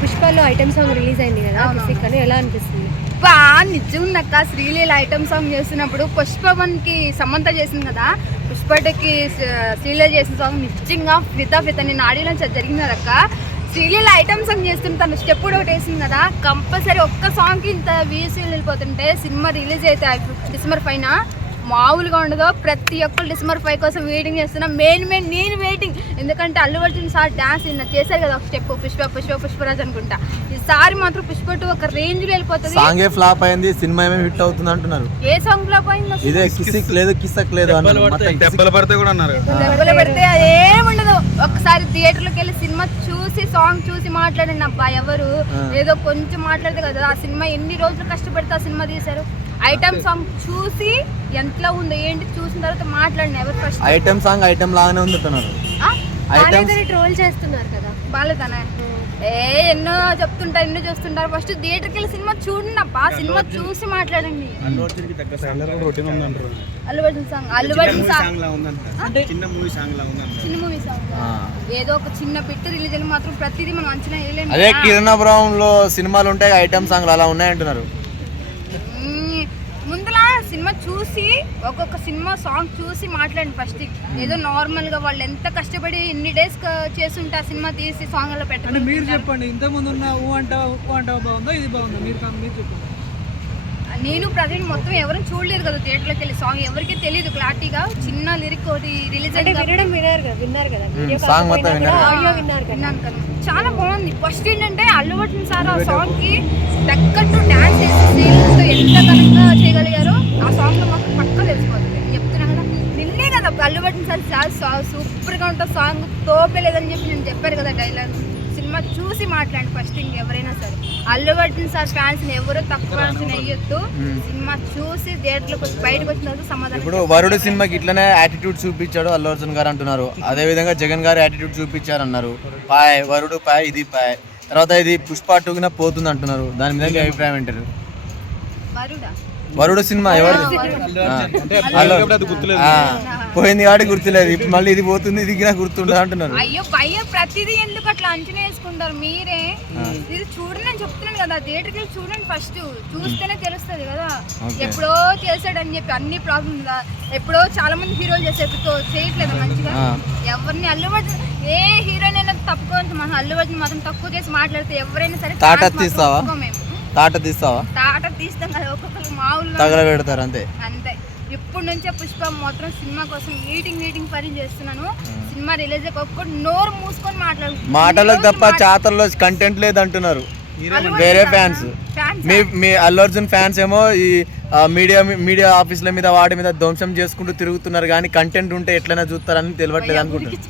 పుష్పలో item song release అయింది కదా, కానీ ఎలా అనిపిస్తుంది? నిజంగా శ్రీలీల ఐటమ్ సాంగ్ చేస్తున్నప్పుడు పుష్ప1కి సమంత చేసింది కదా, పుష్ప2కి శ్రీలీల చేసిన సాంగ్ నిజంగా ఫితా నేను ఆడియోలో జరిగింది అక్క. శ్రీలీల ఐటమ్ సాంగ్ చేస్తుంటే తను స్టెప్ కూడా ఒకటి వేసింది కదా, కంపల్సరీ ఒక్క సాంగ్కి ఇంత వ్యూస్ వెళ్ళిపోతుంటే సినిమా రిలీజ్ అయితే డిసెంబర్ 5న మామూలుగా ఉండదు. ప్రతి ఒక్కరు డిసెంబర్ 5 కోసం వెయిటింగ్ చేస్తున్నాం. మెయిన్ నేను వెయిటింగ్, ఎందుకంటే అల్లు అర్జున్ సార్ డాన్స్ చేశారు కదా ఒక స్టెప్, పుష్పరాజ్ అనుకుంటా. ఈసారి మాత్రం పుష్ప2 ఒక రేంజ్ లో వెళ్ళిపోతుంది. సాంగ్ ఫ్లాప్ అయింది, సినిమా ఏమో హిట్ అవుతుంది అంటున్నారు. ఏ సాంగ్ ఫ్లాప్ అయింది? ఇదే కిసిక్ లేదు కిసక్ లేదు దెబ్బలు పడితే కూడా అన్నారు. దెబ్బలు పడితే ఏముండదు, ఒకసారి థియేటర్ లోకి వెళ్ళి సినిమా చూసి సాంగ్ చూసి మాట్లాడండి అబ్బా. ఎవరు ఏదో కొంచెం మాట్లాడితే కదా, ఆ సినిమా ఎన్ని రోజులు కష్టపడితే ఆ సినిమా తీశారు. ఐటమ్ సాంగ్ చూసి ఎంతలో ఉందో ఏంటి చూసిన తర్వాత మాట్లాడిన ఎవరు ఫస్ట్. ఐటమ్ సాంగ్ ఐటమ్ లాగానే ఉంది అంటున్నారు. ట్రోల్ చేస్తున్నారు కదా బాలేదనే ఎన్నో చూస్తుంటారు. ఫస్ట్ థియేటర్కి వెళ్ళి సినిమా చూడండి అబ్బా, సినిమా చూసి మాట్లాడండి. అల్లు అర్జున్ సాంగ్ చిన్న మూవీ సాంగ్ ఏదో ఒక చిన్న బిట్ రిలీజ్ అని మాత్రం ప్రతిదీ మనం అంచనా వేయలేము. అదే కిరణాపురం లో సినిమాలు ఉంటాయి, ఐటమ్ సాంగ్లు అలా ఉన్నాయంటున్నారు. ముందులా సినిమా చూసి ఒక్కొక్క సినిమా సాంగ్ చూసి మాట్లాడండి ఫస్ట్. ఏదో నార్మల్ గా వాళ్ళు ఎంత కష్టపడి ఎన్ని డేస్ చేస్తుంటే ఆ సినిమా తీసి సాంగ్ లో పెట్టండి. మీరు చెప్పండి, ఇంత ముందు ఉన్న ఊ అంటావా బాగుందో ఇది బాగుందో మీరు చెప్పండి. నేను ప్రజెంట్ మొత్తం ఎవరు చూడలేదు కదా థియేటర్లోకి వెళ్ళి, సాంగ్ ఎవరికి తెలియదు క్లారిటీగా. చిన్న లిరిక్ ఒకటి రిలీజ్ విన్నారు కదా, విన్నాను కదా, చాలా బాగుంది. ఫస్ట్ ఏంటంటే అల్లు అర్జున్ సార్ ఆ సాంగ్ కి తగ్గట్టు డాన్స్ చేసి ఎంత ఘనంగా చేయగలిగారో ఆ సాంగ్ లో మాకు పక్కా తెలిసిపోతుంది. నేను చెప్తున్నా కదా, నిన్నే కదా అల్లు అర్జున్ సార్ చాలా సూపర్ గా ఉంటుంది సాంగ్, తోపే లేదని చెప్పి నేను చెప్పాను కదా డైలాగ్. సినిమా చూసి మాట్లాడండి ఫస్ట్. ఇంకెవరైనా సరే అల్లు అర్జున్ సార్ ఫ్యాన్స్ ఎవరో తక్కువ అయ్యొద్దు. సినిమా చూసి థియేటర్లోకి వచ్చి బయటకు వచ్చిన తర్వాత సమాధానం. ఇప్పుడు వరుడు సినిమాకి ఇట్లనే యాటిట్యూడ్ చూపించాడు అల్లు అర్జున్ గారు అంటున్నారు. అదే విధంగా జగన్ గారు యాటిట్యూడ్ చూపించారు అన్నారు. పాయ్ వరుడు పాయ్ ఇది పాయ్, తర్వాత ఇది పుష్ప2 పోతుంది అంటున్నారు. దాని మీద అభిప్రాయం ఏంటారు? వరుడు సినిమా ఎవరు పోయింది కాబట్టి గుర్తులేదు, ఇప్పుడు మళ్ళీ ఇది పోతుంది, ఇది గుర్తుండదు అంటున్నారు. అయ్యో భయ్య ప్రతిదీ ఎందుకు అట్లా అంచనా వేసుకుంటారు మీరే? ఇది చూడండి, నేను చెప్తున్నాను కదా థియేటర్కి వెళ్ళి చూడండి ఫస్ట్, చూస్తేనే తెలుస్తుంది కదా. ఎప్పుడో చేశాడని చెప్పి అన్ని ప్రాబ్లమ్స్, ఎప్పుడో చాలా మంది హీరోలు చేసేప్పుడు చేయట్లేదు మంచిగా ఎవరిని. అల్లు అర్జున్ ఏ హీరోయిన్ అయినా తప్పుకోవచ్చు, మన అల్లు అర్జున్ మాత్రం తక్కువ చేసి మాట్లాడితే ఎవరైనా సరే తాట తీస్తాం కదా, ఒక్కొక్కరు మామూలు తగలబెడతారు అంతే. ఇప్పటి నుంచే పుష్ప మాత్రం సినిమా కోసం వెయిటింగ్ పని చేస్తున్నాను. సినిమా రిలీజ్ ఒక్కటి నోరు మూసుకొని మాటలకు తప్ప చాతల్లో కంటెంట్ లేదు అంటున్నారు వేరే ఫ్యాన్స్. మీ అల్లు అర్జున్ ఫ్యాన్స్ ఏమో ఈ మీడియా ఆఫీసుల మీద వాటి మీద ధ్వంసం చేసుకుంటూ తిరుగుతున్నారు, కానీ కంటెంట్ ఉంటే ఎట్లయినా చూస్తారని తెలియట్లేదు అనుకుంటున్నారు.